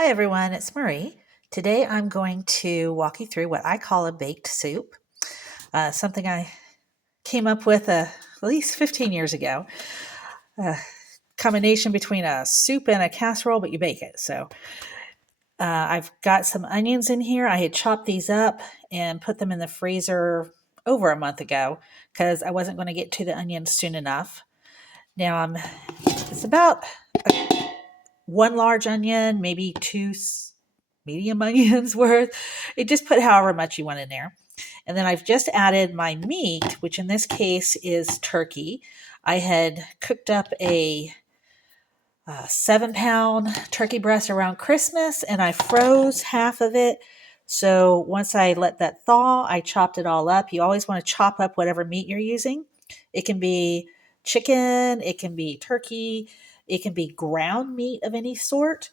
Hi everyone, it's Marie. Today I'm going to walk you through what I call a baked soup, something I came up with at least 15 years ago. A combination between a soup and a casserole, but you bake it. So I've got some onions in here. I had chopped these up and put them in the freezer over a month ago because I wasn't going to get to the onions soon enough. Now it's about one large onion, maybe two medium onions worth. You just put however much you want in there. And then I've just added my meat, which in this case is turkey. I had cooked up a 7-pound turkey breast around Christmas and I froze half of it. So once I let that thaw, I chopped it all up. You always want to chop up whatever meat you're using. It can be chicken, it can be turkey, it can be ground meat of any sort,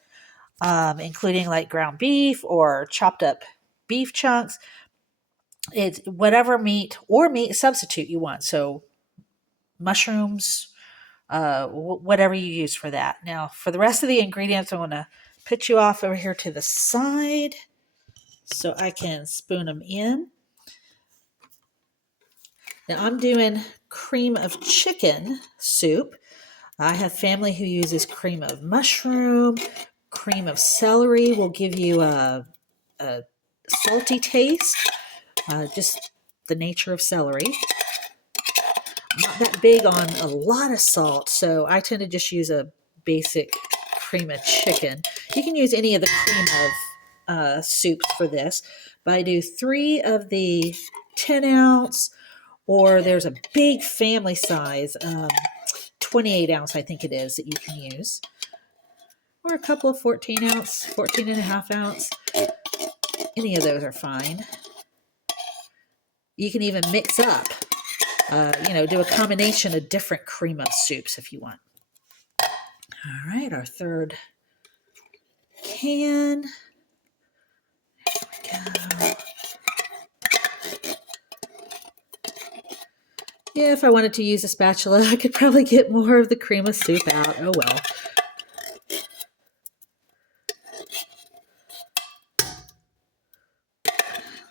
including like ground beef or chopped up beef chunks. It's whatever meat or meat substitute you want. So mushrooms, whatever you use for that. Now, for the rest of the ingredients, I'm going to put you off over here to the side so I can spoon them in. Now, I'm doing cream of chicken soup. I have family who uses cream of mushroom. Cream of celery will give you a salty taste, just the nature of celery. I'm not that big on a lot of salt, so I tend to just use a basic cream of chicken. You can use any of the cream of soups for this, but I do 3 of the 10-ounce, or there's a big family size, 28-ounce I think it is, that you can use, or a couple of 14-ounce, 14 and a half ounce. Any of those are fine. You can even mix up, do a combination of different cream of soups if you want. All right, our third can. There we go. Yeah, if I wanted to use a spatula, I could probably get more of the cream of soup out. Oh well.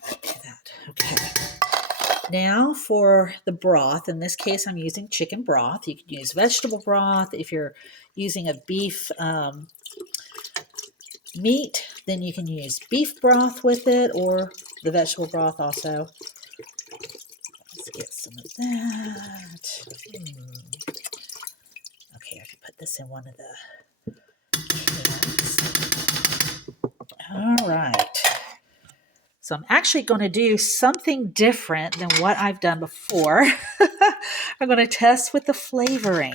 Do that. Okay. Now for the broth. In this case, I'm using chicken broth. You can use vegetable broth. If you're using a beef meat, then you can use beef broth with it, or the vegetable broth also. Let's get some of that. Okay, I can put this in one of the cans. All right. So I'm actually going to do something different than what I've done before. I'm going to test with the flavoring.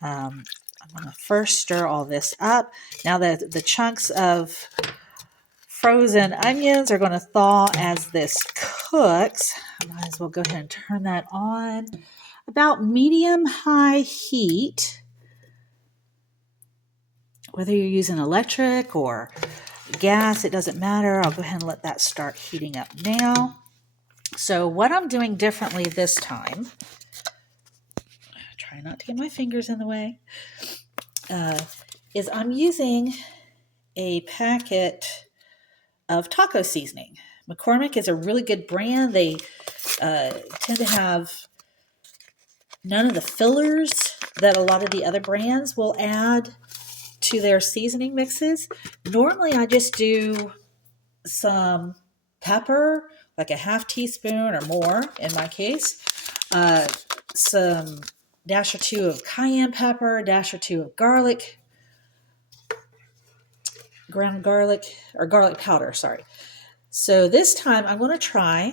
I'm going to first stir all this up. Now the chunks of frozen onions are going to thaw as this cooks. I might as well go ahead and turn that on. About medium-high heat. Whether you're using electric or gas, it doesn't matter. I'll go ahead and let that start heating up now. So what I'm doing differently this time, try not to get my fingers in the way, is I'm using a packet of taco seasoning. McCormick is a really good brand. They tend to have none of the fillers that a lot of the other brands will add to their seasoning mixes. Normally I just do some pepper, like a half teaspoon or more in my case, some dash or 2 of cayenne pepper, dash or 2 of garlic, ground garlic, or garlic powder, sorry. So this time I'm going to try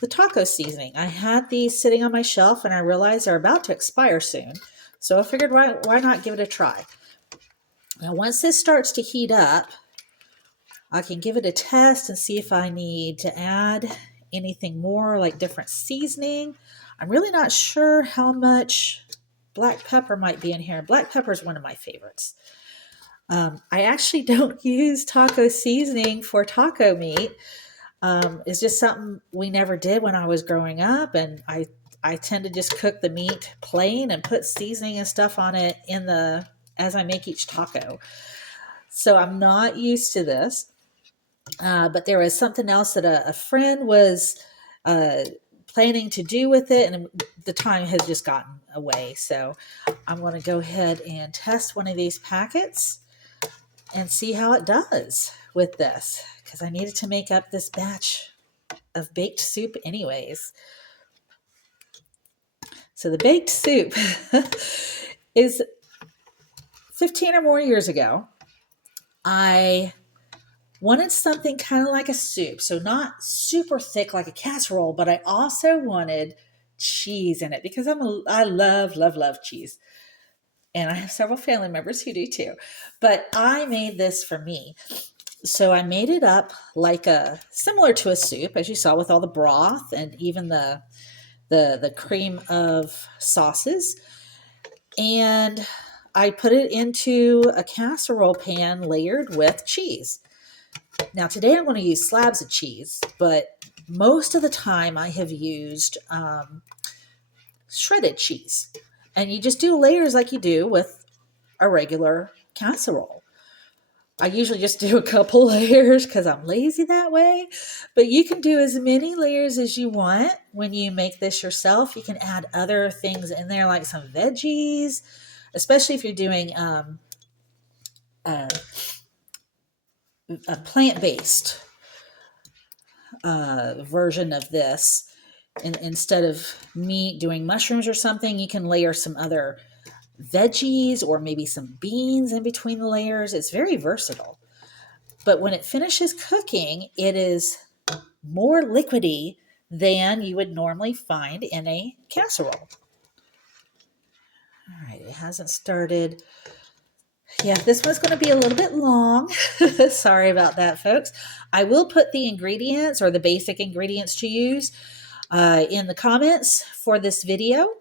the taco seasoning. I had these sitting on my shelf and I realized they're about to expire soon. So I figured why not give it a try. Now once this starts to heat up, I can give it a test and see if I need to add anything more, like different seasoning. I'm really not sure how much black pepper might be in here. Black pepper is one of my favorites. I actually don't use taco seasoning for taco meat. It's just something we never did when I was growing up, and I tend to just cook the meat plain and put seasoning and stuff on it as I make each taco. So I'm not used to this. But there was something else that a friend was uh, planning to do with it, and the time has just gotten away. So I'm going to go ahead and test one of these packets and see how it does with this, because I needed to make up this batch of baked soup anyways. So the baked soup is 15 or more years ago. I wanted something kind of like a soup, so not super thick like a casserole, but I also wanted cheese in it because I love cheese. And I have several family members who do too. But I made this for me. So I made it up like similar to a soup, as you saw, with all the broth and even the cream of sauces. And I put it into a casserole pan layered with cheese. Now today I'm going to use slabs of cheese, but most of the time I have used shredded cheese. And you just do layers like you do with a regular casserole. I usually just do a couple layers because I'm lazy that way, but you can do as many layers as you want when you make this yourself. You can add other things in there like some veggies, especially if you're doing a plant-based version of this. And instead of meat, doing mushrooms or something, you can layer some other veggies or maybe some beans in between the layers. It's very versatile. But when it finishes cooking, it is more liquidy than you would normally find in a casserole. All right, it hasn't started. Yeah, this one's going to be a little bit long. Sorry about that, folks. I will put the ingredients or the basic ingredients to use in the comments for this video,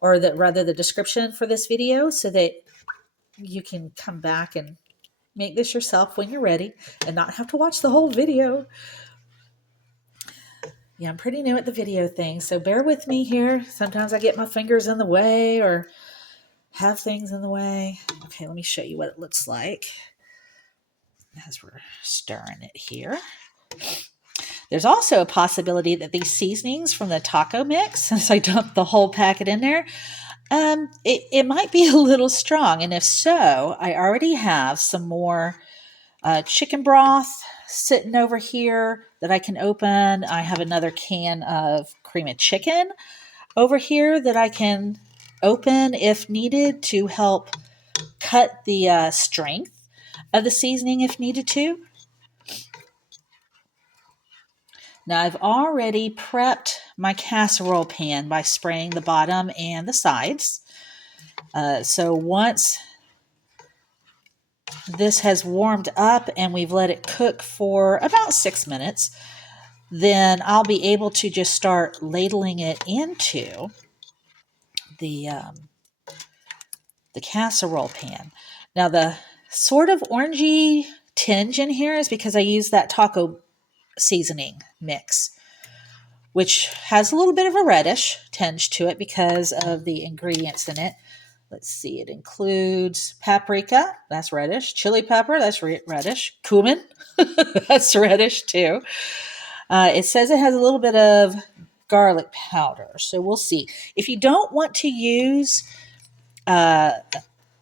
or rather the description for this video, so that you can come back and make this yourself when you're ready and not have to watch the whole video. Yeah, I'm pretty new at the video thing, so bear with me here. Sometimes I get my fingers in the way or have things in the way. Okay, let me show you what it looks like as we're stirring it here. There's also a possibility that these seasonings from the taco mix, since I dumped the whole packet in there, it might be a little strong. And if so, I already have some more chicken broth sitting over here that I can open. I have another can of cream of chicken over here that I can open if needed to help cut the strength of the seasoning if needed to. Now I've already prepped my casserole pan by spraying the bottom and the sides. So once this has warmed up and we've let it cook for about 6 minutes, then I'll be able to just start ladling it into the casserole pan. Now the sort of orangey tinge in here is because I use that taco seasoning mix, which has a little bit of a reddish tinge to it because of the ingredients in it. Let's see, it includes paprika, that's reddish, chili pepper, that's reddish, cumin, that's reddish too. It says it has a little bit of garlic powder, so we'll see. If you don't want to use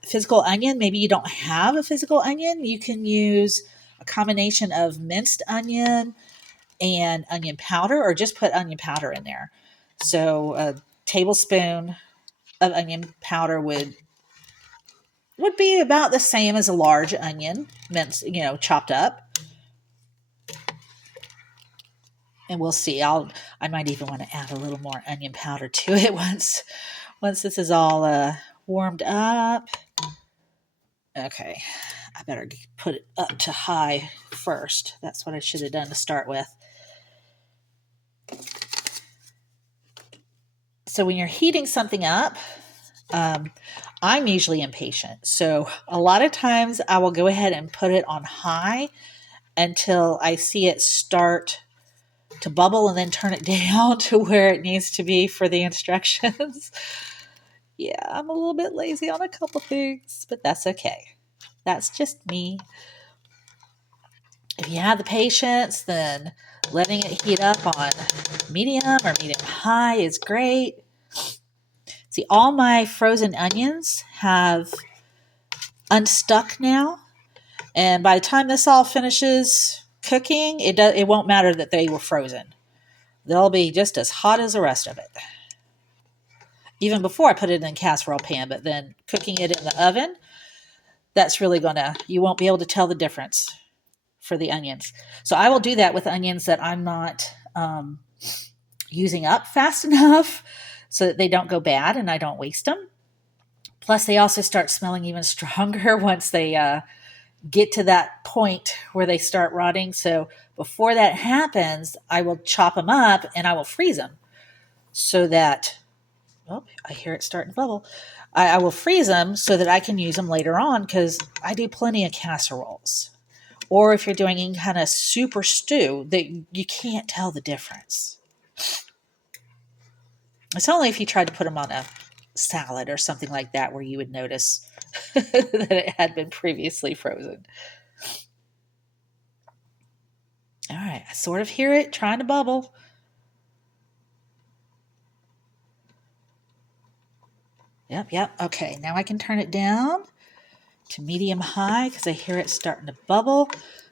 physical onion, maybe you don't have a physical onion, you can use a combination of minced onion and onion powder, or just put onion powder in there. So a tablespoon of onion powder would be about the same as a large onion, minced, chopped up. And we'll see. I might even want to add a little more onion powder to it once this is all warmed up. Okay, I better put it up to high first. That's what I should have done to start with. So when you're heating something up, I'm usually impatient. So a lot of times I will go ahead and put it on high until I see it start to bubble and then turn it down to where it needs to be for the instructions. Yeah, I'm a little bit lazy on a couple things, but that's okay. That's just me. If you have the patience, then letting it heat up on medium or medium high is great. See, all my frozen onions have unstuck now. And by the time this all finishes cooking, it won't matter that they were frozen. They'll be just as hot as the rest of it. Even before I put it in a casserole pan, but then cooking it in the oven, that's really you won't be able to tell the difference for the onions. So I will do that with onions that I'm not using up fast enough so that they don't go bad and I don't waste them. Plus, they also start smelling even stronger once they get to that point where they start rotting. So before that happens, I will chop them up and I will freeze them so that, oh, I hear it starting to bubble. I will freeze them so that I can use them later on because I do plenty of casseroles. Or if you're doing any kind of super stew, that you can't tell the difference. It's only if you tried to put them on a salad or something like that where you would notice that it had been previously frozen. All right, I sort of hear it trying to bubble. Yep. Okay, now I can turn it down to medium high because I hear it starting to bubble.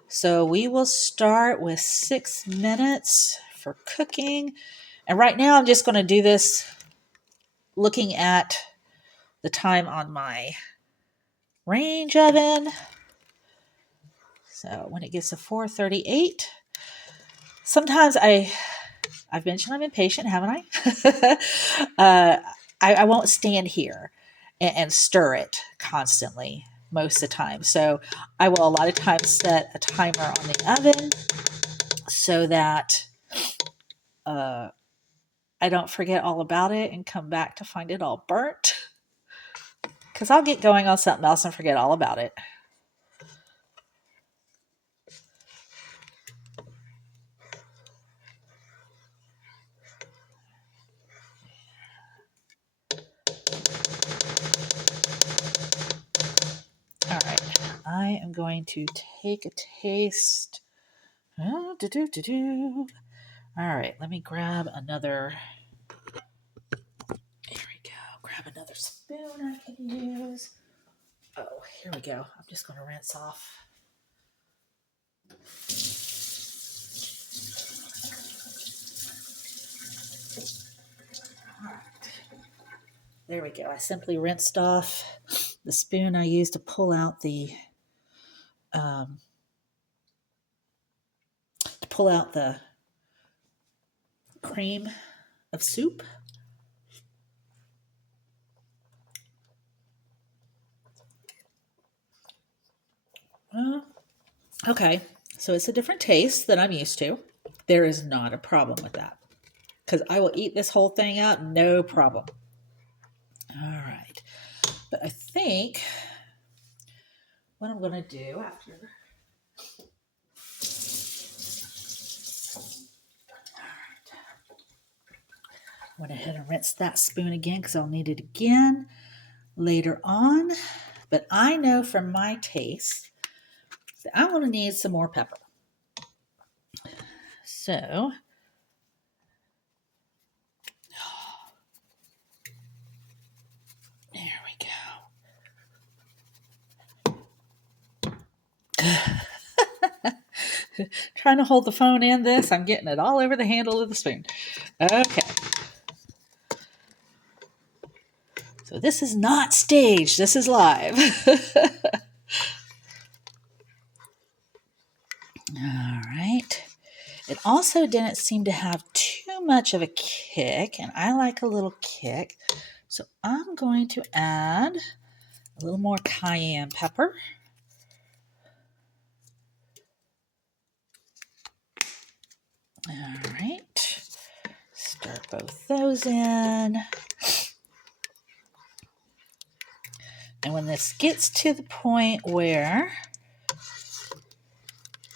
So we will start with 6 minutes for cooking. And right now I'm just going to do this looking at the time on my range oven. So when it gets to 438, sometimes I've mentioned I'm impatient, haven't I? I won't stand here and stir it constantly most of the time. So I will a lot of times set a timer on the oven so that I don't forget all about it and come back to find it all burnt. Because I'll get going on something else and forget all about it. All right, I am going to take a taste. All right, let me grab another. Here we go. Grab another spoon I can use. Oh, here we go. I'm just going to rinse off. All right. There we go. I simply rinsed off the spoon I used to pull out the cream of soup. Okay, so it's a different taste than I'm used to. There is not a problem with that because I will eat this whole thing up, no problem. All right, but I think what I'm going to do after. I went ahead and rinsed that spoon again because I'll need it again later on. But I know from my taste that I'm going to need some more pepper. So, there we go. Trying to hold the phone in this, I'm getting it all over the handle of the spoon. Okay. So this is not staged, this is live. All right. It also didn't seem to have too much of a kick, and I like a little kick. So I'm going to add a little more cayenne pepper. All right. Stir both those in. And when this gets to the point where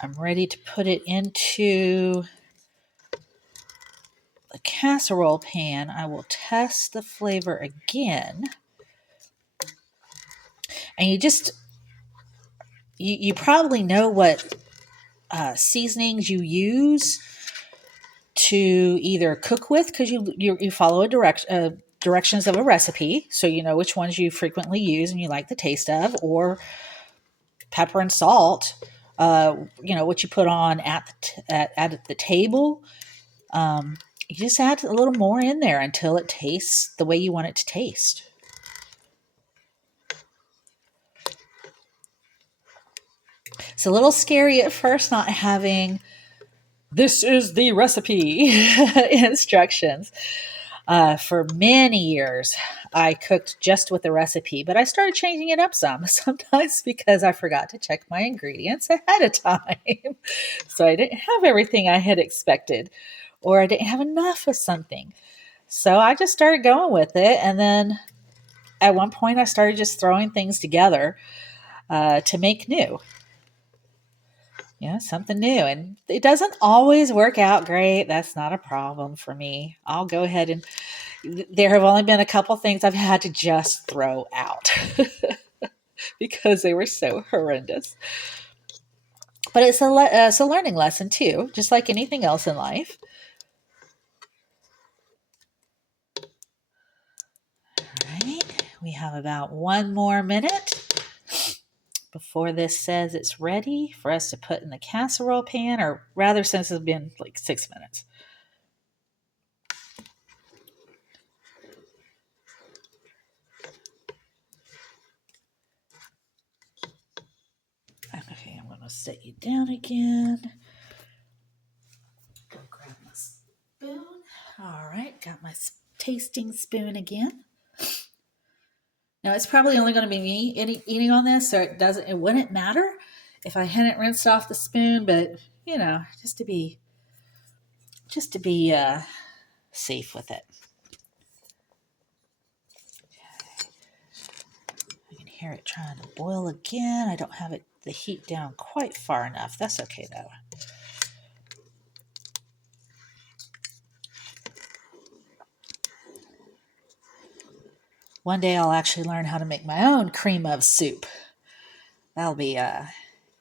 I'm ready to put it into the casserole pan, I will test the flavor again. And you just you probably know what seasonings you use to either cook with, because you follow directions of a recipe, so you know which ones you frequently use and you like the taste of, or pepper and salt, what you put on at the table. You just add a little more in there until it tastes the way you want it to taste. It's a little scary at first not having "this is the recipe" instructions. For many years, I cooked just with the recipe, but I started changing it up sometimes because I forgot to check my ingredients ahead of time. So I didn't have everything I had expected, or I didn't have enough of something. So I just started going with it. And then at one point, I started just throwing things together to make new. Something new. And it doesn't always work out great. That's not a problem for me. I'll go ahead and there have only been a couple things I've had to just throw out because they were so horrendous. But it's a learning lesson too, just like anything else in life. All right, we have about 1 more minute before this says it's ready for us to put in the casserole pan, or rather, since it's been like 6 minutes. Okay, I'm going to set you down again. Go grab my spoon. All right, got my tasting spoon again. Now, it's probably only going to be me eating on this, so it wouldn't matter if I hadn't rinsed off the spoon, but just to be safe with it. I can hear it trying to boil again. I don't have the heat down quite far enough. That's okay though. One day I'll actually learn how to make my own cream of soup. That'll be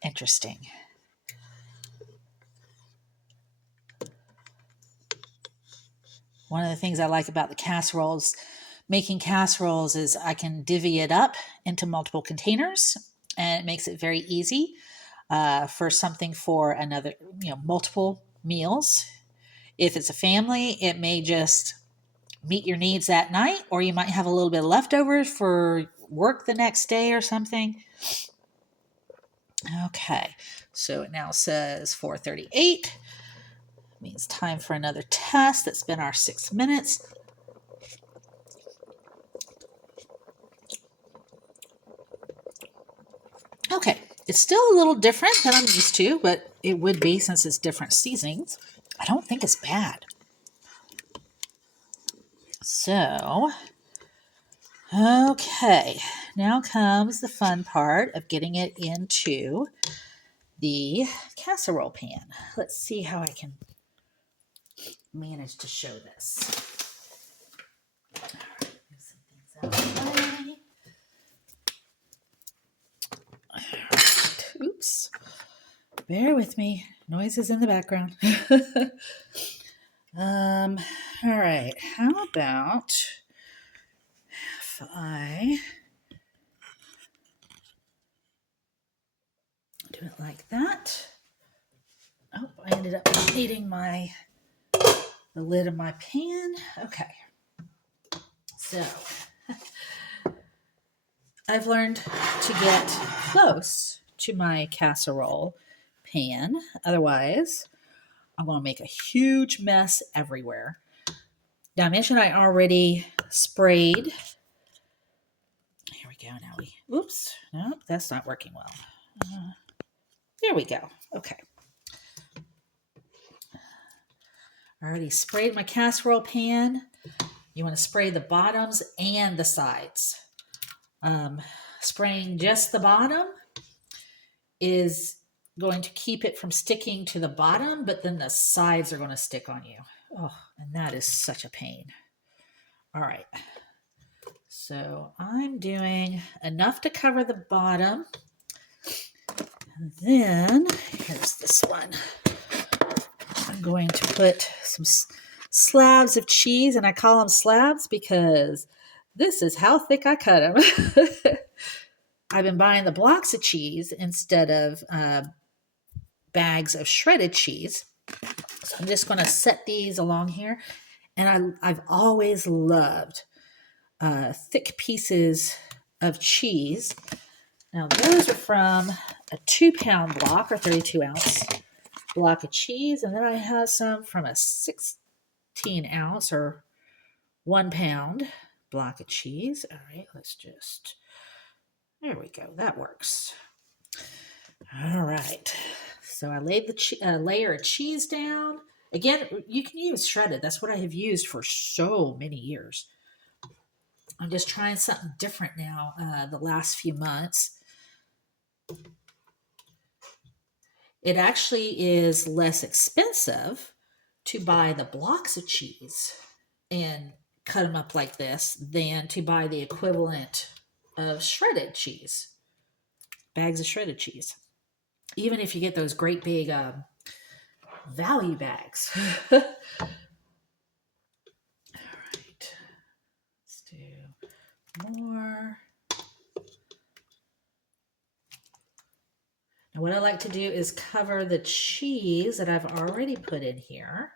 interesting. One of the things I like about making casseroles, is I can divvy it up into multiple containers, and it makes it very easy for something for another, multiple meals. If it's a family, it may just meet your needs that night, or you might have a little bit of leftovers for work the next day or something. Okay, so it now says 4:38. Means time for another test. That's been our 6 minutes. Okay, it's still a little different than I'm used to, but it would be since it's different seasonings. I don't think it's bad. So, okay, now comes the fun part of getting it into the casserole pan. Let's see how I can manage to show this. All right, move some things out of the way. All right, oops. Bear with me. Noises in the background. All right. How about if I do it like that? Oh, I ended up needing the lid of my pan. Okay. So I've learned to get close to my casserole pan. Otherwise, I'm going to make a huge mess everywhere. Now, I mentioned I already sprayed. Here we go. Now oops. No, that's not working well. There we go. Okay. I already sprayed my casserole pan. You want to spray the bottoms and the sides. Spraying just the bottom is going to keep it from sticking to the bottom, but then the sides are going to stick on you. Oh, and that is such a pain. All right. So I'm doing enough to cover the bottom, And then, here's this one. I'm going to put some slabs of cheese, and I call them slabs because this is how thick I cut them. I've been buying the blocks of cheese instead of bags of shredded cheese. So I'm just going to set these along here. And I've always loved thick pieces of cheese. Now those are from a 2-pound block or 32-ounce block of cheese. And then I have some from a 16-ounce or 1-pound block of cheese. All right, there we go. That works. All right. So I laid the layer of cheese down. Again, you can use shredded. That's what I have used for so many years. I'm just trying something different now the last few months. It actually is less expensive to buy the blocks of cheese and cut them up like this than to buy the equivalent of shredded cheese, bags of shredded cheese. Even if you get those great big value bags. All right, let's do more. Now what I like to do is cover the cheese that I've already put in here.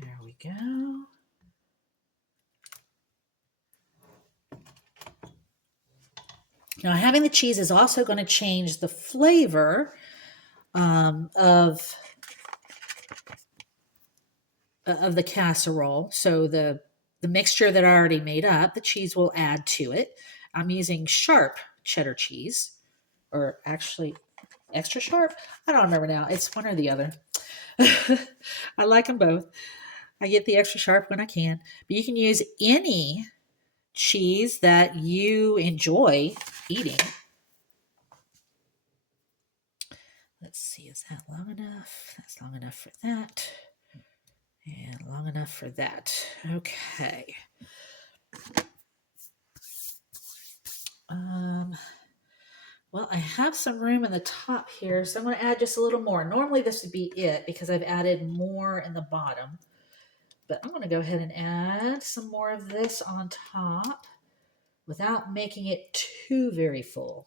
There we go. Now having the cheese is also going to change the flavor of the casserole. So the mixture that I already made up, the cheese will add to it. I'm using sharp cheddar cheese, or actually extra sharp. I don't remember now. It's one or the other. I like them both. I get the extra sharp when I can, but you can use any cheese that you enjoy eating. Let's see, is that long enough? That's long enough for that. And long enough for that. Okay. Well, I have some room in the top here, so I'm going to add just a little more. Normally this would be it because I've added more in the bottom. But I'm going to go ahead and add some more of this on top without making it too very full.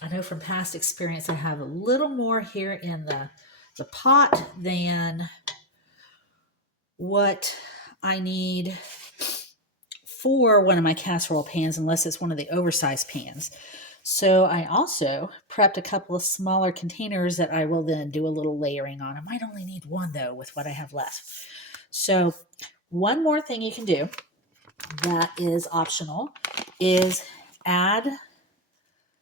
I know from past experience I have a little more here in the pot than what I need for one of my casserole pans, unless it's one of the oversized pans. So I also prepped a couple of smaller containers that I will then do a little layering on. I might only need one though with what I have left. So one more thing you can do that is optional is add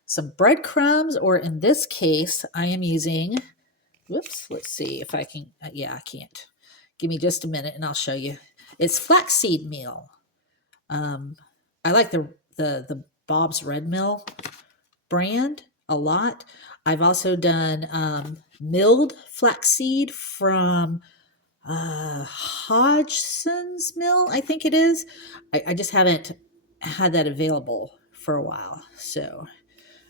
some breadcrumbs, or in this case, I am using, whoops, let's see if I can, yeah, I can't. Give me just a minute and I'll show you. It's flaxseed meal. I like the Bob's Red Mill brand a lot. I've also done milled flaxseed from Hodgson's Mill, I think it is. I just haven't had that available for a while. So,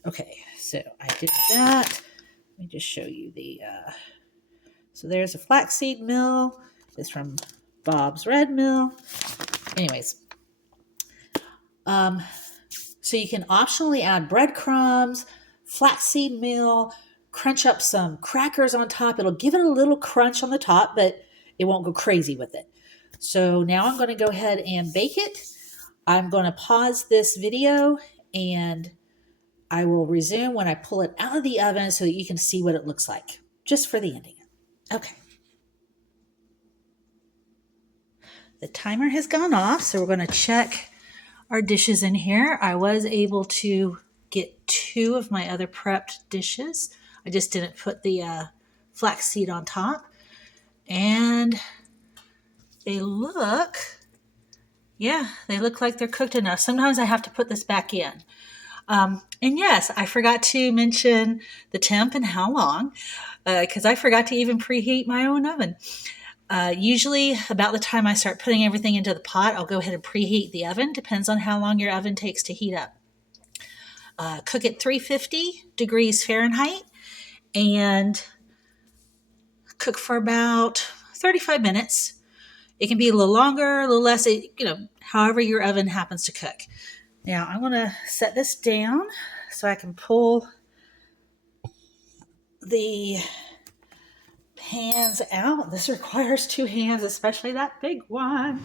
okay, so I did that. Let me just show you the, so there's a flaxseed mill. It's from Bob's Red Mill. Anyways, so you can optionally add breadcrumbs, flaxseed meal, crunch up some crackers on top. It'll give it a little crunch on the top, but it won't go crazy with it. So now I'm going to go ahead and bake it. I'm going to pause this video and I will resume when I pull it out of the oven so that you can see what it looks like, just for the ending. Okay. The timer has gone off, so we're going to check our dishes in here. I was able to get 2 of my other prepped dishes. I just didn't put the flaxseed on top. And they look, yeah, they look like they're cooked enough. Sometimes I have to put this back in. And yes, I forgot to mention the temp and how long, because I forgot to even preheat my own oven. Usually about the time I start putting everything into the pot, I'll go ahead and preheat the oven. Depends on how long your oven takes to heat up. Cook at 350 degrees Fahrenheit and cook for about 35 minutes. It can be a little longer, a little less, however your oven happens to cook. Now I'm going to set this down so I can pull the pans out. This requires 2 hands, especially that big one.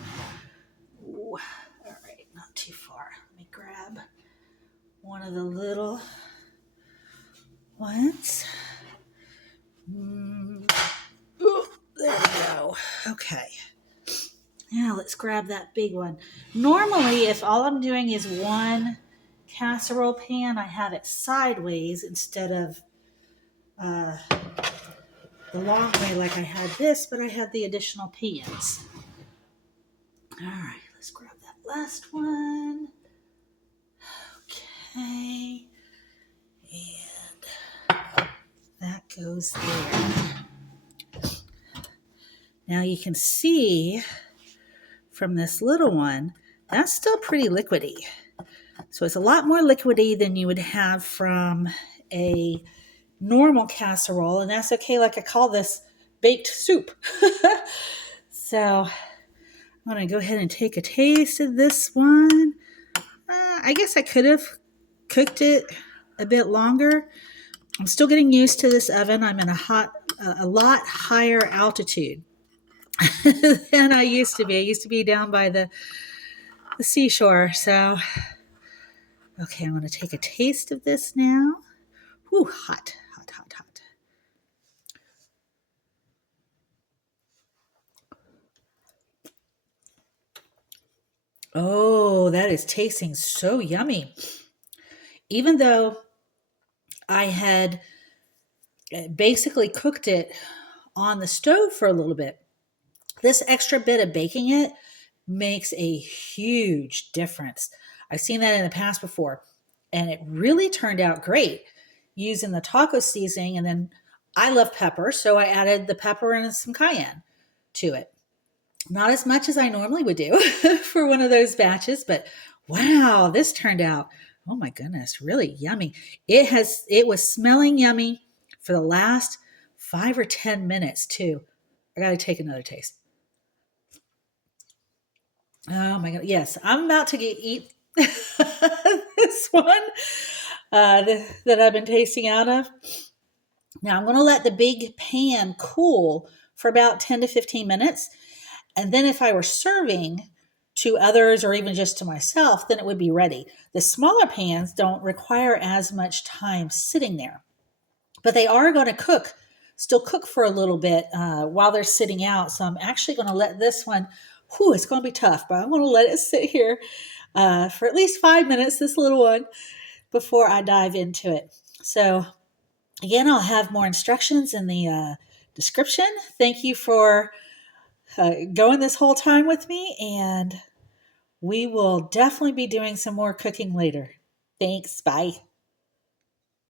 Ooh, all right, not too far. Let me grab one of the little ones. Ooh, there we go. Okay. Now let's grab that big one. Normally, if all I'm doing is one casserole pan, I have it sideways instead of the long way like I had this, but I had the additional pans. All right, let's grab that last one. Okay. And that goes there. Now you can see from this little one, that's still pretty liquidy. So it's a lot more liquidy than you would have from a normal casserole, and that's okay. Like I call this baked soup. So I'm going to go ahead and take a taste of this one. I guess I could have cooked it a bit longer. I'm still getting used to this oven. I'm in a lot higher altitude than I used to be. I used to be down by the seashore. So, okay, I'm going to take a taste of this now. Whew, hot, hot, hot, hot. Oh, that is tasting so yummy. Even though I had basically cooked it on the stove for a little bit, this extra bit of baking it makes a huge difference. I've seen that in the past before, and it really turned out great using the taco seasoning. And then I love pepper, so I added the pepper and some cayenne to it. Not as much as I normally would do for one of those batches, but wow, this turned out, oh my goodness, really yummy. It was smelling yummy for the last 5 or 10 minutes too. I got to take another taste. Oh my God. Yes, I'm about to eat this one that I've been tasting out of. Now I'm going to let the big pan cool for about 10 to 15 minutes. And then if I were serving to others or even just to myself, then it would be ready. The smaller pans don't require as much time sitting there, but they are going to still cook for a little bit while they're sitting out. So I'm actually going to let this one, it's going to be tough, but I'm going to let it sit here for at least 5 minutes, this little one, before I dive into it. So again, I'll have more instructions in the description. Thank you for going this whole time with me, and we will definitely be doing some more cooking later. Thanks. Bye.